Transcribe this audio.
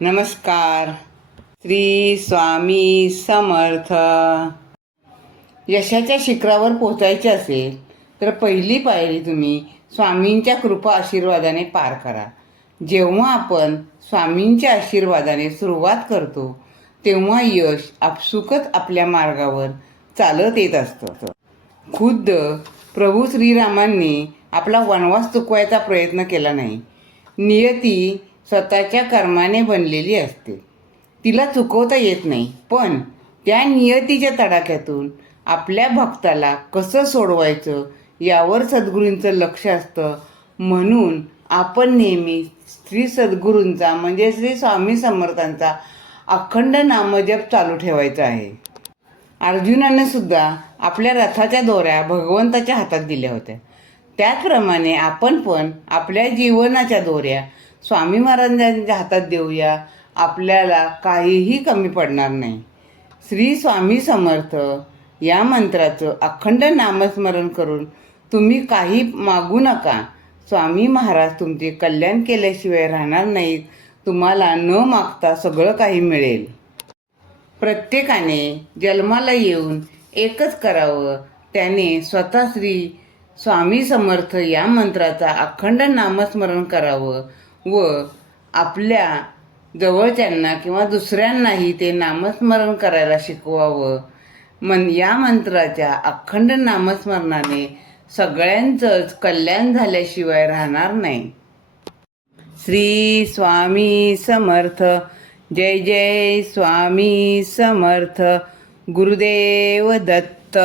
नमस्कार. श्री स्वामी समर्थ. यशाच्या शिखरावर पोचायचे असेल तर पहिली पायरी तुम्ही स्वामींच्या कृपा आशीर्वादाने पार करा. जेव्हा आपण स्वामींच्या आशीर्वादाने सुरुवात करतो तेव्हा यश आपसुकच आपल्या मार्गावर चालत येत असतं. खुद्द प्रभू श्रीरामांनी आपला वनवास चुकवायचा प्रयत्न केला नाही. नियती स्वतःच्या कर्माने बनलेली असते, तिला चुकवता येत नाही. पण त्या नियतीच्या तडाख्यातून आपल्या भक्ताला कसं सोडवायचं यावर सद्गुरूंचं लक्ष असतं. म्हणून आपण नेहमी श्री सद्गुरूंचा म्हणजे श्री स्वामी समर्थांचा अखंड नामजप चालू ठेवायचा आहे. अर्जुनाने सुद्धा आपल्या रथाच्या दोऱ्या भगवंताच्या हातात दिल्या होत्या. त्याचप्रमाणे आपण पण आपल्या जीवनाच्या दोऱ्या स्वामी महाराजांच्या हातात देऊया. आपल्याला काहीही कमी पडणार नाही. श्री स्वामी समर्थ या मंत्राचं अखंड नामस्मरण करून तुम्ही काही मागू नका. स्वामी महाराज तुमचे कल्याण केल्याशिवाय राहणार नाहीत. तुम्हाला न मागता सगळं काही मिळेल. प्रत्येकाने जन्माला येऊन एकच करावं, त्याने स्वतः श्री स्वामी समर्थ या मंत्राचा अखंड नामस्मरण करावं व आपल्या जवळच्यांना किंवा दुसऱ्यांनाही ते नामस्मरण करायला शिकवावं. या मंत्राच्या अखंड नामस्मरणाने सगळ्यांचंच कल्याण झाल्याशिवाय राहणार नाही. श्री स्वामी समर्थ. जय जय स्वामी समर्थ. गुरुदेव दत्त.